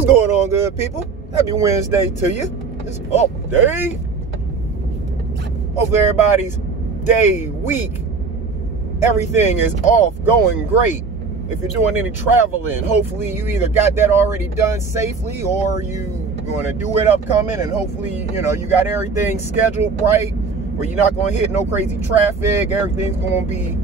What's going on, good people? Happy Wednesday to you. It's hump day. Hopefully everybody's day, week, everything is off, going great. If you're doing any traveling, hopefully you either got that already done safely or you going to do it upcoming, and hopefully, you know, you got everything scheduled right where you're not going to hit no crazy traffic. Everything's going to be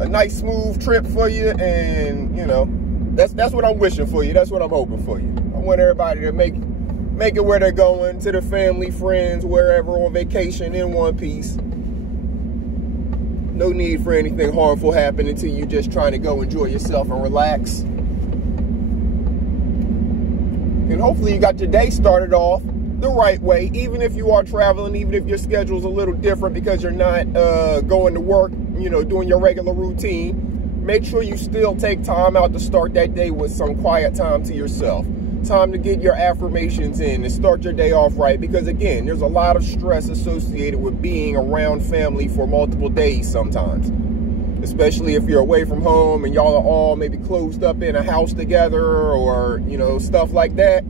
a nice, smooth trip for you, and, you know, that's what I'm wishing for you. That's what I'm hoping for you. I want everybody to make it where they're going, to their family, friends, wherever, on vacation, in one piece. No need for anything harmful happening to you, just trying to go enjoy yourself and relax. And hopefully you got your day started off the right way, even if you are traveling, even if your schedule's a little different because you're not going to work, you know, doing your regular routine. Make sure you still take time out to start that day with some quiet time to yourself. Time to get your affirmations in and start your day off right, because again, there's a lot of stress associated with being around family for multiple days sometimes, especially if you're away from home and y'all are all maybe closed up in a house together, or, you know, stuff like that.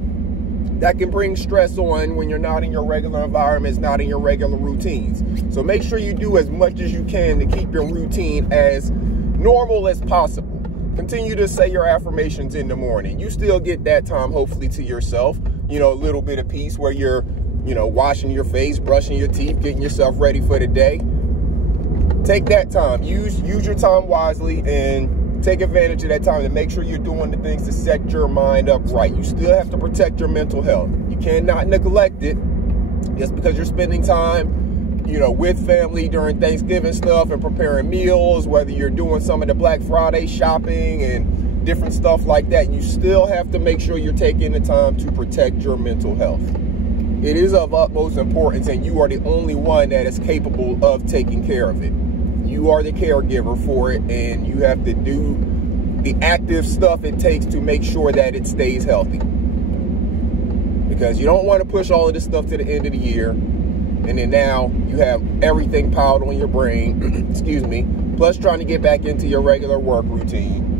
That can bring stress on when you're not in your regular environments, not in your regular routines. So make sure you do as much as you can to keep your routine as normal as possible. Continue to say your affirmations in the morning. You still get that time, hopefully, to yourself. You know, a little bit of peace where you're, you know, washing your face, brushing your teeth, getting yourself ready for the day. Take that time. Use your time wisely and take advantage of that time to make sure you're doing the things to set your mind up right. You still have to protect your mental health. You cannot neglect it just because you're spending time, you know, with family during Thanksgiving stuff and preparing meals, whether you're doing some of the Black Friday shopping and different stuff like that. You still have to make sure you're taking the time to protect your mental health. It is of utmost importance, and you are the only one that is capable of taking care of it. You are the caregiver for it, and you have to do the active stuff it takes to make sure that it stays healthy. Because you don't want to push all of this stuff to the end of the year, and then now you have everything piled on your brain, excuse me, plus trying to get back into your regular work routine.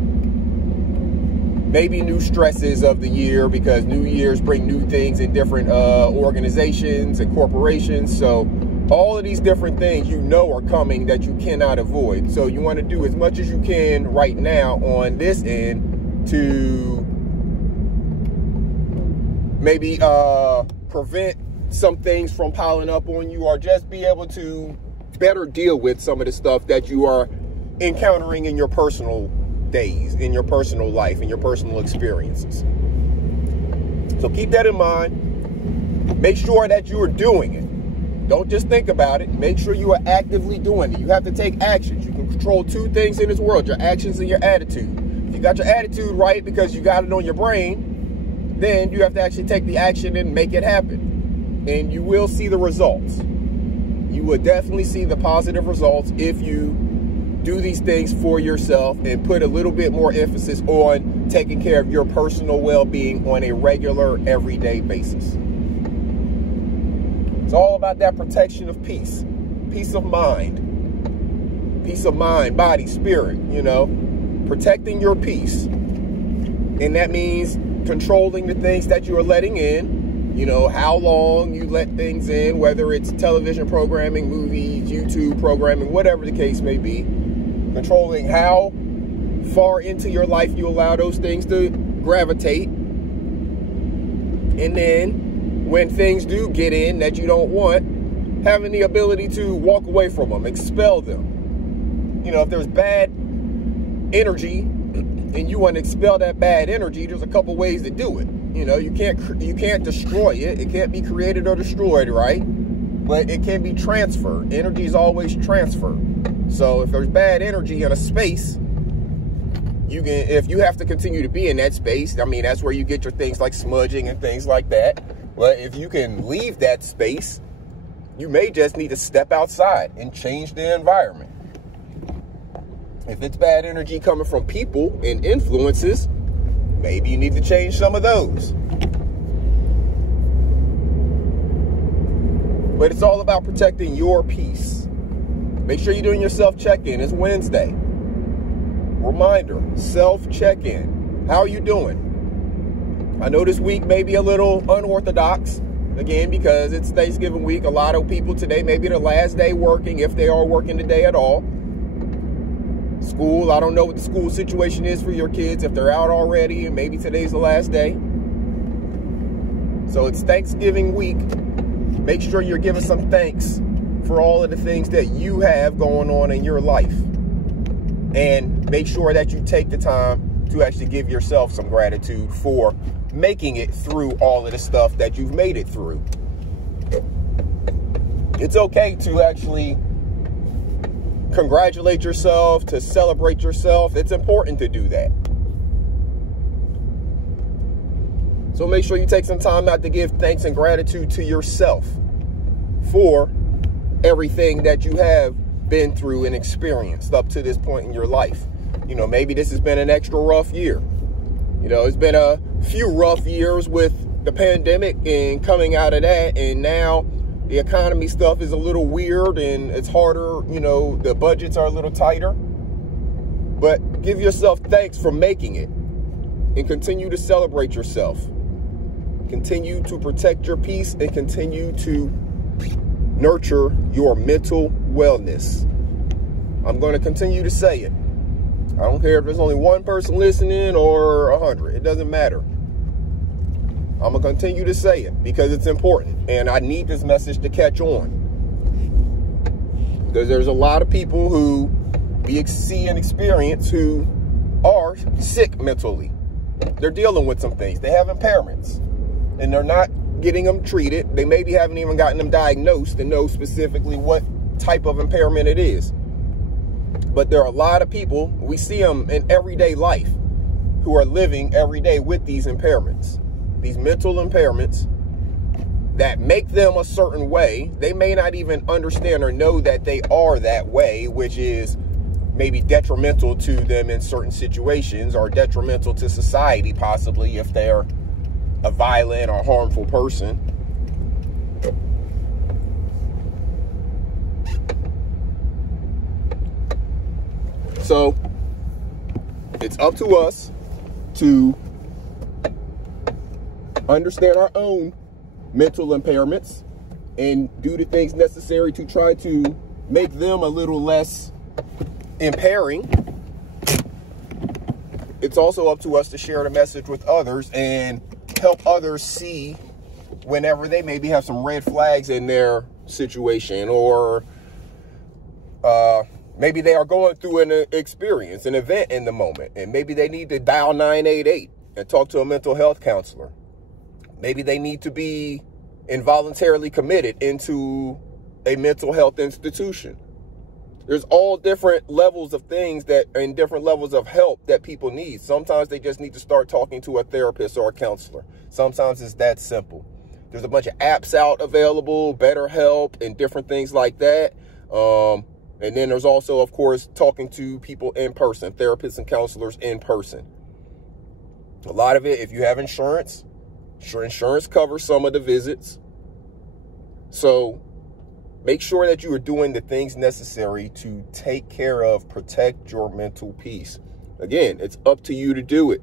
Maybe new stresses of the year, because New Year's bring new things in different organizations and corporations. So all of these different things, you know, are coming that you cannot avoid. So you want to do as much as you can right now on this end to maybe prevent some things from piling up on you, or just be able to better deal with some of the stuff that you are encountering in your personal days, in your personal life, in your personal experiences. So keep that in mind. Make sure that you are doing it. Don't just think about it. Make sure you are actively doing it. You have to take actions. You can control two things in this world: your actions and your attitude. If you got your attitude right because you got it on your brain, then you have to actually take the action and make it happen. And you will see the results. You will definitely see the positive results if you do these things for yourself and put a little bit more emphasis on taking care of your personal well-being on a regular, everyday basis. It's all about that protection of peace, peace of mind, body, spirit, you know, protecting your peace. And that means controlling the things that you are letting in. You know, how long you let things in, whether it's television programming, movies, YouTube programming, whatever the case may be. Controlling how far into your life you allow those things to gravitate. And then when things do get in that you don't want, having the ability to walk away from them, expel them. You know, if there's bad energy and you want to expel that bad energy, there's a couple ways to do it. You know, you can't destroy it. It can't be created or destroyed, right? But it can be transferred. Energy is always transferred. So if there's bad energy in a space, you can, if you have to continue to be in that space, I mean, that's where you get your things like smudging and things like that. But if you can leave that space, you may just need to step outside and change the environment. If it's bad energy coming from people and influences, maybe you need to change some of those. But it's all about protecting your peace. Make sure you're doing your self-check-in. It's Wednesday. Reminder, self-check-in. How are you doing? I know this week may be a little unorthodox, again, because it's Thanksgiving week. A lot of people today may be the last day working, if they are working today at all. School, I don't know what the school situation is for your kids, if they're out already, and maybe today's the last day. So it's Thanksgiving week. Make sure you're giving some thanks for all of the things that you have going on in your life. And make sure that you take the time to actually give yourself some gratitude for making it through all of the stuff that you've made it through. It's okay to actually congratulate yourself, to celebrate yourself. It's important to do that. So make sure you take some time out to give thanks and gratitude to yourself for everything that you have been through and experienced up to this point in your life. You know, maybe this has been an extra rough year. You know, it's been a few rough years with the pandemic and coming out of that, and now the economy stuff is a little weird and it's harder, you know, the budgets are a little tighter. But give yourself thanks for making it and continue to celebrate yourself. Continue to protect your peace and continue to nurture your mental wellness. I'm going to continue to say it. I don't care if there's only one person listening or 100. It doesn't matter. I'm going to continue to say it because it's important. And I need this message to catch on. Because there's a lot of people who we see and experience who are sick mentally. They're dealing with some things. They have impairments. And they're not getting them treated. They maybe haven't even gotten them diagnosed and know specifically what type of impairment it is. But there are a lot of people, we see them in everyday life, who are living every day with these impairments, these mental impairments that make them a certain way. They may not even understand or know that they are that way, which is maybe detrimental to them in certain situations or detrimental to society, possibly, if they're a violent or harmful person. So it's up to us to understand our own mental impairments and do the things necessary to try to make them a little less impairing. It's also up to us to share the message with others and help others see whenever they maybe have some red flags in their situation, or maybe they are going through an experience, an event in the moment, and maybe they need to dial 988 and talk to a mental health counselor. Maybe they need to be involuntarily committed into a mental health institution. There's all different levels of things that, and different levels of help that people need. Sometimes they just need to start talking to a therapist or a counselor. Sometimes it's that simple. There's a bunch of apps out available, BetterHelp and different things like that. And then there's also, of course, talking to people in person, therapists and counselors in person. A lot of it, if you have insurance, insurance covers some of the visits. So make sure that you are doing the things necessary to take care of, protect your mental peace. Again, it's up to you to do it.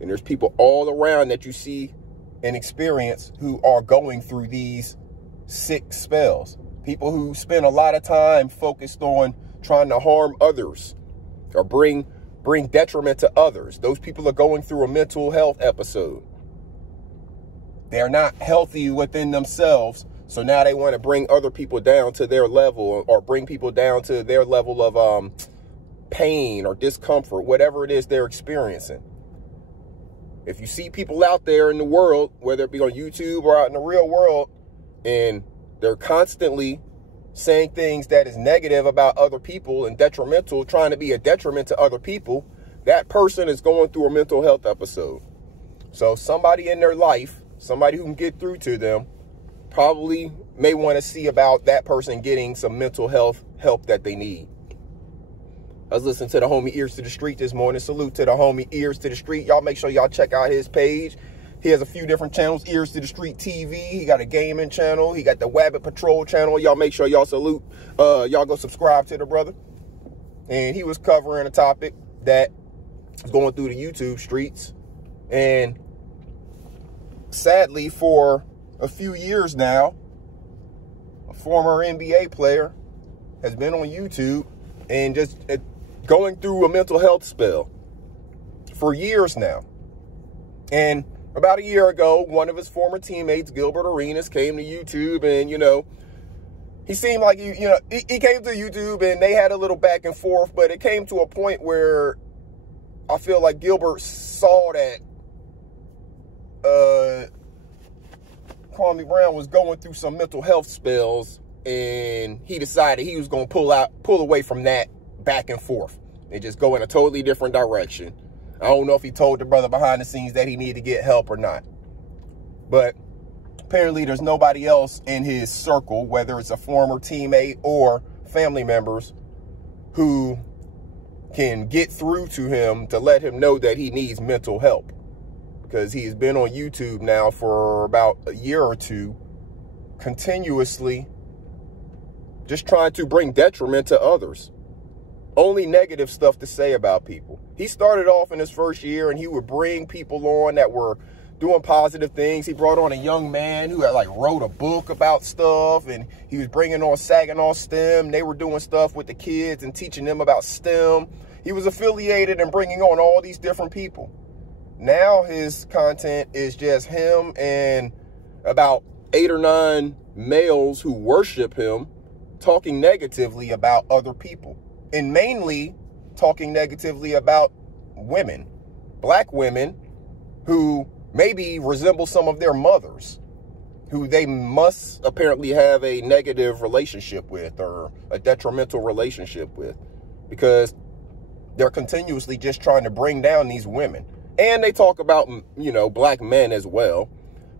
And there's people all around that you see and experience who are going through these sick spells. People who spend a lot of time focused on trying to harm others or bring detriment to others. Those people are going through a mental health episode. They're not healthy within themselves. So now they want to bring other people down to their level, or bring people down to their level of pain or discomfort, whatever it is they're experiencing. If you see people out there in the world, whether it be on YouTube or out in the real world, and they're constantly saying things that is negative about other people and detrimental, trying to be a detriment to other people, that person is going through a mental health episode. So somebody in their life, somebody who can get through to them, probably may want to see about that person getting some mental health help that they need. I was listening to the homie Ears to the Street this morning. Salute to the homie Ears to the Street. Y'all make sure y'all check out his page. He has a few different channels. Ears to the Street TV. He got a gaming channel. He got the Wabbit Patrol channel. Y'all make sure y'all salute. Y'all go subscribe to the brother. And he was covering a topic that was going through the YouTube streets. And sadly, for a few years now, a former NBA player has been on YouTube and just going through a mental health spell for years now. And about a year ago, one of his former teammates, Gilbert Arenas, came to YouTube, and, you know, he seemed like, he came to YouTube and they had a little back and forth, but it came to a point where I feel like Gilbert saw that Kwame Brown was going through some mental health spells, and he decided he was going to pull away from that back and forth and just go in a totally different direction. I don't know if he told the brother behind the scenes that he needed to get help or not, but apparently there's nobody else in his circle, whether it's a former teammate or family members, who can get through to him to let him know that he needs mental help, because he's been on YouTube now for about a year or two, continuously just trying to bring detriment to others. Only negative stuff to say about people. He started off in his first year and he would bring people on that were doing positive things. He brought on a young man who had wrote a book about stuff, and he was bringing on Saginaw STEM. They were doing stuff with the kids and teaching them about STEM. He was affiliated and bringing on all these different people. Now his content is just him and about 8 or 9 males who worship him talking negatively about other people, and mainly talking negatively about women, black women, who maybe resemble some of their mothers, who they must apparently have a negative relationship with or a detrimental relationship with, because they're continuously just trying to bring down these women. And they talk about, black men as well,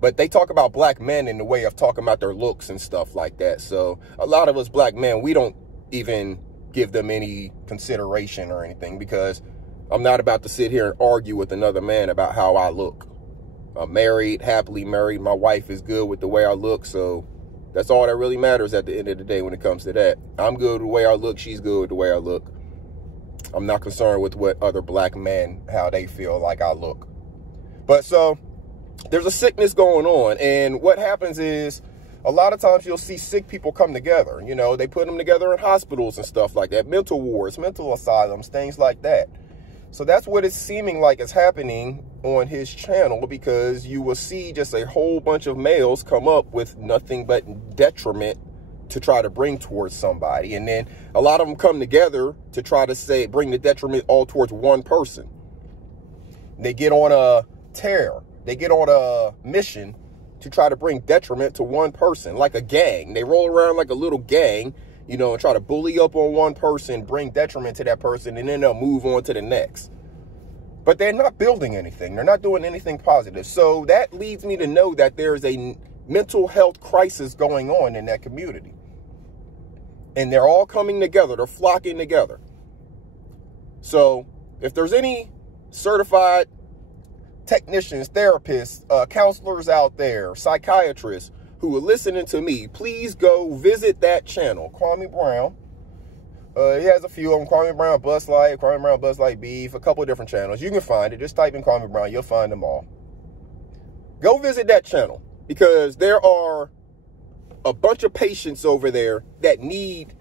but they talk about black men in the way of talking about their looks and stuff like that. So a lot of us black men, we don't even give them any consideration or anything, because I'm not about to sit here and argue with another man about how I look. I'm married, happily married. My wife is good with the way I look, so that's all that really matters at the end of the day when it comes to that. I'm good with the way I look. She's good with the way I look. I'm not concerned with what other black men, how they feel like I look. But so there's a sickness going on, and what happens is a lot of times you'll see sick people come together. They put them together in hospitals and stuff like that, mental wards, mental asylums, things like that. So that's what it's seeming like is happening on his channel, because you will see just a whole bunch of males come up with nothing but detriment to try to bring towards somebody. And then a lot of them come together to try to bring the detriment all towards one person. They get on a tear. They get on a mission to try to bring detriment to one person, like a gang. They roll around like a little gang, and try to bully up on one person, bring detriment to that person, and then they'll move on to the next. But they're not building anything. They're not doing anything positive. So that leads me to know that there's a mental health crisis going on in that community. And they're all coming together. They're flocking together. So if there's any certified technicians, therapists, counselors out there, psychiatrists who are listening to me, please go visit that channel, Kwame Brown. He has a few of them, Kwame Brown Bus Light, Kwame Brown Bus Light Beef, a couple of different channels. You can find it. Just type in Kwame Brown. You'll find them all. Go visit that channel, because there are a bunch of patients over there that need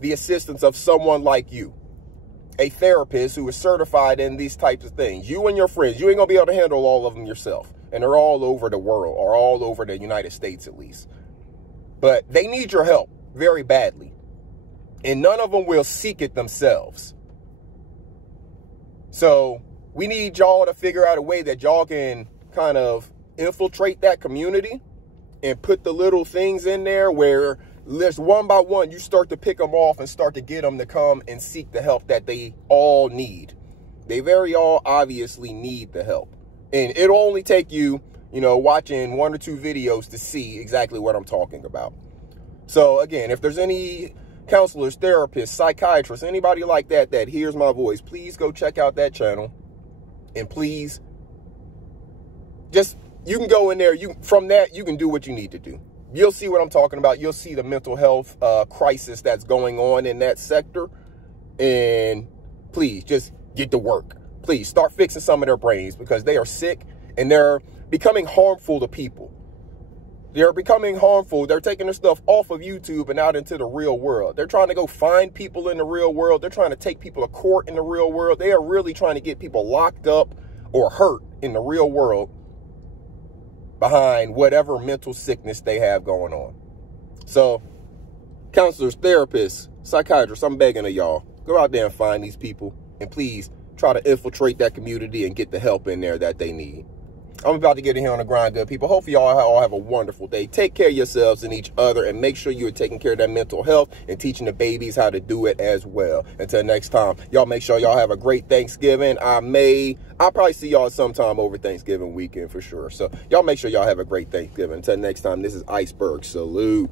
the assistance of someone like you, a therapist who is certified in these types of things. You and your friends, you ain't gonna be able to handle all of them yourself. And they're all over the world, or all over the United States at least. But they need your help very badly. And none of them will seek it themselves. So we need y'all to figure out a way that y'all can kind of infiltrate that community and put the little things in there where just one by one, you start to pick them off and start to get them to come and seek the help that they all need. They very all obviously need the help. And it'll only take you, watching 1 or 2 videos to see exactly what I'm talking about. So again, if there's any counselors, therapists, psychiatrists, anybody like that that hears my voice, please go check out that channel. And please, you can go in there. From that, you can do what you need to do. You'll see what I'm talking about. You'll see the mental health crisis that's going on in that sector. And please, just get to work. Please start fixing some of their brains, because they are sick and they're becoming harmful to people. They're becoming harmful. They're taking their stuff off of YouTube and out into the real world. They're trying to go find people in the real world. They're trying to take people to court in the real world. They are really trying to get people locked up or hurt in the real world behind whatever mental sickness they have going on. So, counselors, therapists, psychiatrists, I'm begging of y'all, go out there and find these people, and please try to infiltrate that community and get the help in there that they need. I'm about to get in here on the grind, good people. Hopefully y'all all have a wonderful day. Take care of yourselves and each other, and make sure you're taking care of that mental health and teaching the babies how to do it as well. Until next time, y'all make sure y'all have a great Thanksgiving. I'll probably see y'all sometime over Thanksgiving weekend for sure. So y'all make sure y'all have a great Thanksgiving. Until next time, this is Iceberg. Salute.